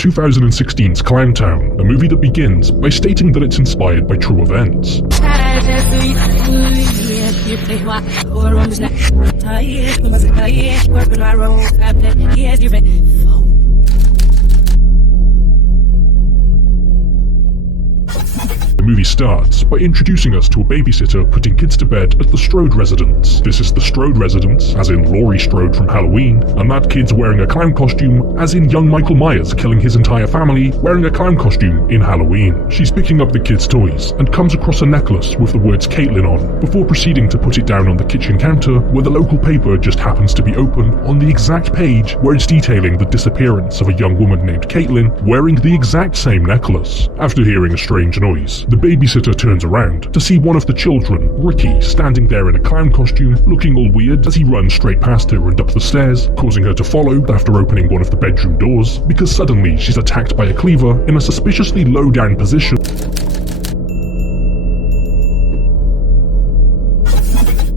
2016's Clowntown, a movie that begins by stating that it's inspired by true events. The movie starts by introducing us to a babysitter putting kids to bed at the Strode residence. This is the Strode residence, as in Laurie Strode from Halloween, and that kid's wearing a clown costume, as in young Michael Myers killing his entire family wearing a clown costume in Halloween. She's picking up the kids' toys and comes across a necklace with the words Caitlin on, before proceeding to put it down on the kitchen counter, where the local paper just happens to be open on the exact page where it's detailing the disappearance of a young woman named Caitlin wearing the exact same necklace. After hearing a strange noise, the babysitter turns around to see one of the children, Ricky, standing there in a clown costume, looking all weird as he runs straight past her and up the stairs, causing her to follow after opening one of the bedroom doors, because suddenly she's attacked by a cleaver in a suspiciously low-down position.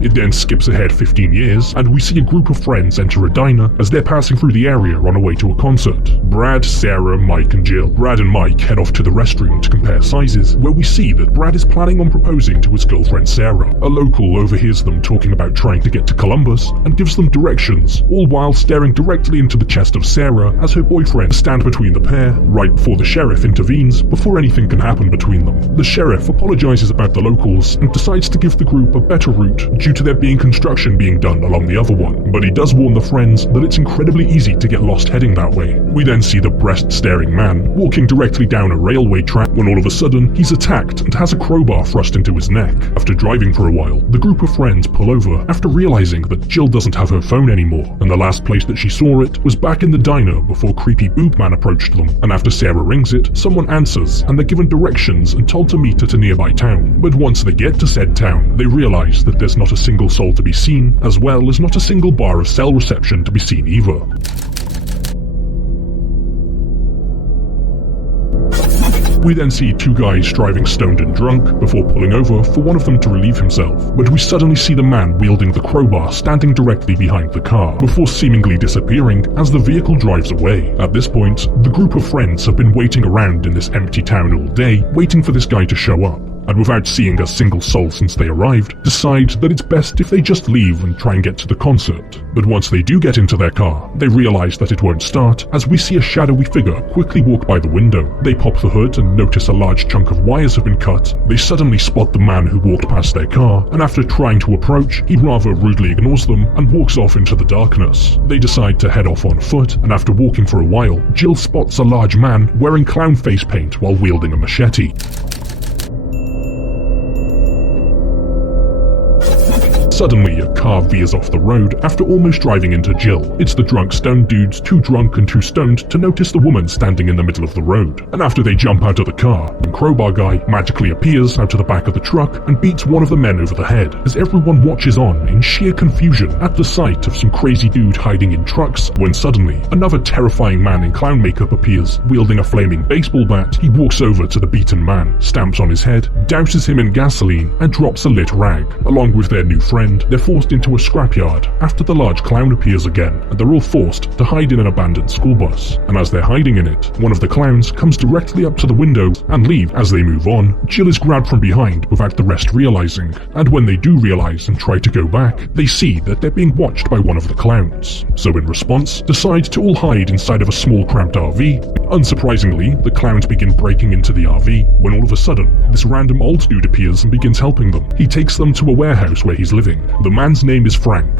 It then skips ahead 15 years, and we see a group of friends enter a diner as they're passing through the area on a way to a concert. Brad, Sarah, Mike, and Jill. Brad and Mike head off to the restroom to compare sizes, where we see that Brad is planning on proposing to his girlfriend Sarah. A local overhears them talking about trying to get to Columbus and gives them directions, all while staring directly into the chest of Sarah as her boyfriend stand between the pair right before the sheriff intervenes before anything can happen between them. The sheriff apologizes about the locals and decides to give the group a better route due to there being construction being done along the other one, but he does warn the friends that it's incredibly easy to get lost heading that way. We then see the breast-staring man walking directly down a railway track when all of a sudden he's attacked and has a crowbar thrust into his neck. After driving for a while, the group of friends pull over after realizing that Jill doesn't have her phone anymore, and the last place that she saw it was back in the diner before creepy boob man approached them, and after Sarah rings it, someone answers and they're given directions and told to meet at a nearby town. But once they get to said town, they realize that there's not a single soul to be seen, as well as not a single bar of cell reception to be seen either. We then see two guys driving stoned and drunk before pulling over for one of them to relieve himself, but we suddenly see the man wielding the crowbar standing directly behind the car, before seemingly disappearing as the vehicle drives away. At this point, the group of friends have been waiting around in this empty town all day, waiting for this guy to show up, and without seeing a single soul since they arrived, decide that it's best if they just leave and try and get to the concert. But once they do get into their car, they realize that it won't start, as we see a shadowy figure quickly walk by the window. They pop the hood and notice a large chunk of wires have been cut. They suddenly spot the man who walked past their car, and after trying to approach, he rather rudely ignores them and walks off into the darkness. They decide to head off on foot, and after walking for a while, Jill spots a large man wearing clown face paint while wielding a machete. Suddenly, a car veers off the road after almost driving into Jill. It's the drunk stoned dudes, too drunk and too stoned to notice the woman standing in the middle of the road. And after they jump out of the car, the crowbar guy magically appears out of the back of the truck and beats one of the men over the head, as everyone watches on in sheer confusion at the sight of some crazy dude hiding in trucks, when suddenly, another terrifying man in clown makeup appears, wielding a flaming baseball bat. He walks over to the beaten man, stamps on his head, douses him in gasoline, and drops a lit rag. Along with their new friend, they're forced into a scrapyard after the large clown appears again, and they're all forced to hide in an abandoned school bus. And as they're hiding in it, one of the clowns comes directly up to the window and leaves. As they move on, Jill is grabbed from behind without the rest realizing, and when they do realize and try to go back, they see that they're being watched by one of the clowns. So in response, decide to all hide inside of a small cramped RV. Unsurprisingly, the clowns begin breaking into the RV, when all of a sudden, this random old dude appears and begins helping them. He takes them to a warehouse where he's living. The man's name is Frank.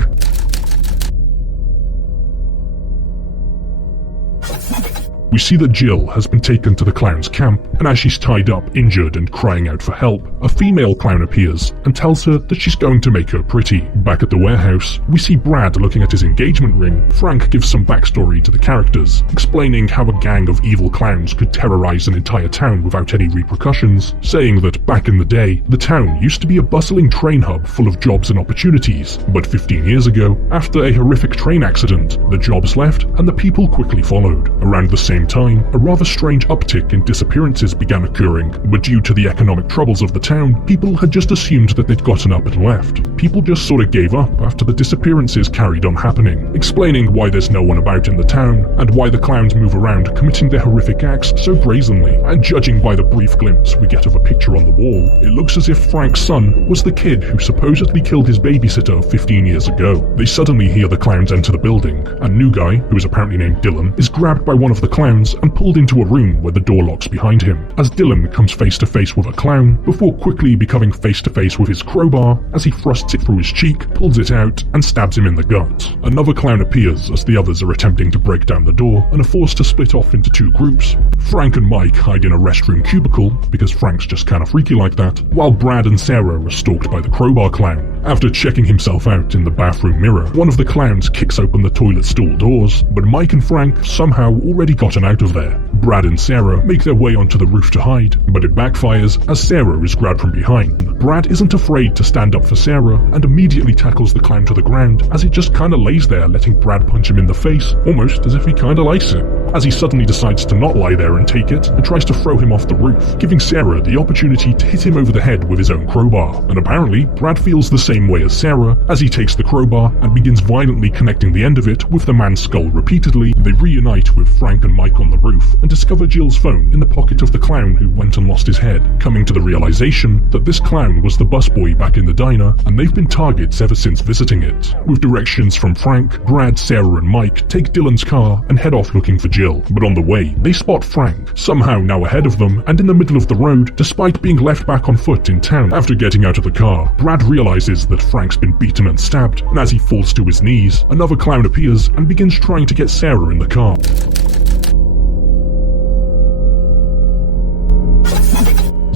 We see that Jill has been taken to the clown's camp, and as she's tied up, injured, and crying out for help, a female clown appears and tells her that she's going to make her pretty. Back at the warehouse, we see Brad looking at his engagement ring. Frank gives some backstory to the characters, explaining how a gang of evil clowns could terrorize an entire town without any repercussions, saying that back in the day, the town used to be a bustling train hub full of jobs and opportunities, but 15 years ago, after a horrific train accident, the jobs left and the people quickly followed. Around the same same time, a rather strange uptick in disappearances began occurring, but due to the economic troubles of the town, people had just assumed that they'd gotten up and left. People just sort of gave up after the disappearances carried on happening, explaining why there's no one about in the town, and why the clowns move around committing their horrific acts so brazenly. And judging by the brief glimpse we get of a picture on the wall, it looks as if Frank's son was the kid who supposedly killed his babysitter 15 years ago. They suddenly hear the clowns enter the building, and new guy, who is apparently named Dylan, is grabbed by one of the clowns and pulled into a room where the door locks behind him, as Dylan comes face to face with a clown, before quickly becoming face to face with his crowbar as he thrusts it through his cheek, pulls it out, and stabs him in the gut. Another clown appears as the others are attempting to break down the door and are forced to split off into two groups. Frank and Mike hide in a restroom cubicle, because Frank's just kinda freaky like that, while Brad and Sarah are stalked by the crowbar clown. After checking himself out in the bathroom mirror, one of the clowns kicks open the toilet stool doors, but Mike and Frank somehow already gotten out of there. Brad and Sarah make their way onto the roof to hide, but it backfires as Sarah is grabbed from behind. Brad isn't afraid to stand up for Sarah and immediately tackles the clown to the ground as he just kinda lays there letting Brad punch him in the face, almost as if he kinda likes it. As he suddenly decides to not lie there and take it, and tries to throw him off the roof, giving Sarah the opportunity to hit him over the head with his own crowbar. And apparently, Brad feels the same way as Sarah, as he takes the crowbar and begins violently connecting the end of it with the man's skull repeatedly. They reunite with Frank and Mike on the roof, and discover Jill's phone in the pocket of the clown who went and lost his head, coming to the realization that this clown was the busboy back in the diner, and they've been targets ever since visiting it. With directions from Frank, Brad, Sarah, and Mike take Dylan's car and head off looking for Jill. But on the way, they spot Frank, somehow now ahead of them and in the middle of the road, despite being left back on foot in town. After getting out of the car, Brad realizes that Frank's been beaten and stabbed, and as he falls to his knees, another clown appears and begins trying to get Sarah in the car.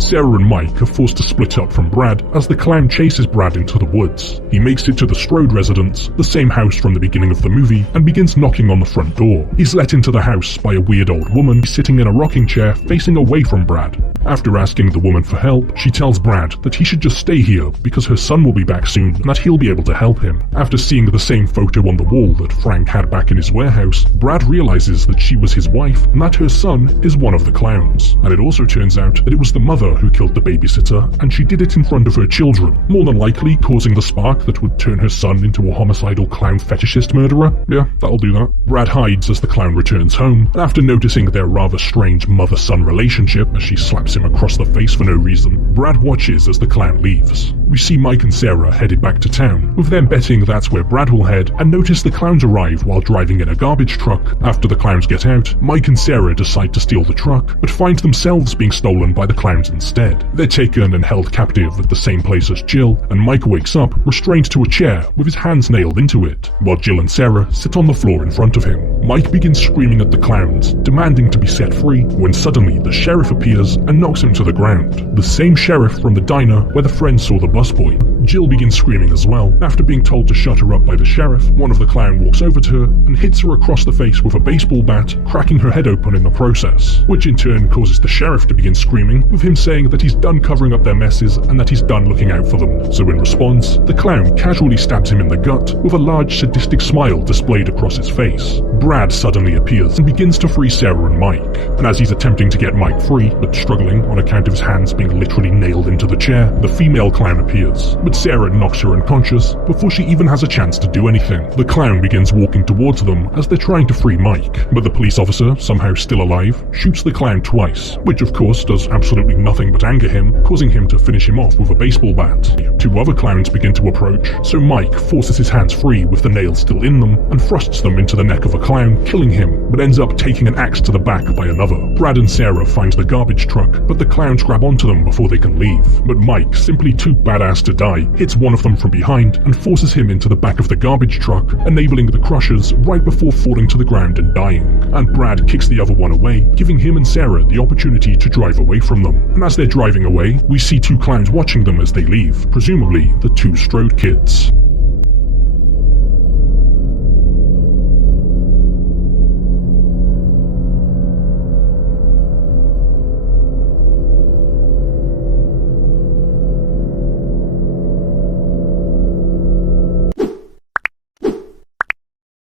Sarah and Mike are forced to split up from Brad as the clown chases Brad into the woods. He makes it to the Strode residence, the same house from the beginning of the movie, and begins knocking on the front door. He's let into the house by a weird old woman sitting in a rocking chair facing away from Brad. After asking the woman for help, she tells Brad that he should just stay here because her son will be back soon and that he'll be able to help him. After seeing the same photo on the wall that Frank had back in his warehouse, Brad realizes that she was his wife and that her son is one of the clowns. And it also turns out that it was the mother who killed the babysitter, and she did it in front of her children, more than likely causing the spark that would turn her son into a homicidal clown fetishist murderer. Yeah, that'll do that. Brad hides as the clown returns home, and after noticing their rather strange mother-son relationship as she slaps him across the face for no reason, Brad watches as the clown leaves. We see Mike and Sarah headed back to town, with them betting that's where Brad will head, and notice the clowns arrive while driving in a garbage truck. After the clowns get out, Mike and Sarah decide to steal the truck, but find themselves being stolen by the clowns instead. They're taken and held captive at the same place as Jill, and Mike wakes up restrained to a chair with his hands nailed into it, while Jill and Sarah sit on the floor in front of him. Mike begins screaming at the clowns, demanding to be set free, when suddenly the sheriff appears and knocks him to the ground. The same sheriff from the diner where the friends saw the busboy. Jill begins screaming as well. After being told to shut her up by the sheriff, one of the clown walks over to her and hits her across the face with a baseball bat, cracking her head open in the process, which in turn causes the sheriff to begin screaming, with him saying that he's done covering up their messes and that he's done looking out for them. So in response, the clown casually stabs him in the gut with a large sadistic smile displayed across his face. Brad suddenly appears and begins to free Sarah and Mike, and as he's attempting to get Mike free, but struggling on account of his hands being literally nailed into the chair, the female clown appears, but Sarah knocks her unconscious before she even has a chance to do anything. The clown begins walking towards them as they're trying to free Mike, but the police officer, somehow still alive, shoots the clown twice, which of course does absolutely nothing but anger him, causing him to finish him off with a baseball bat. Two other clowns begin to approach, so Mike forces his hands free with the nails still in them and thrusts them into the neck of a clown, killing him, but ends up taking an axe to the back by another. Brad and Sarah find the garbage truck, but the clowns grab onto them before they can leave. But Mike, simply too badass to die, hits one of them from behind and forces him into the back of the garbage truck, enabling the crushers right before falling to the ground and dying. And Brad kicks the other one away, giving him and Sarah the opportunity to drive away from them. And as they're driving away, we see two clowns watching them as they leave, presumably the two Strode kids.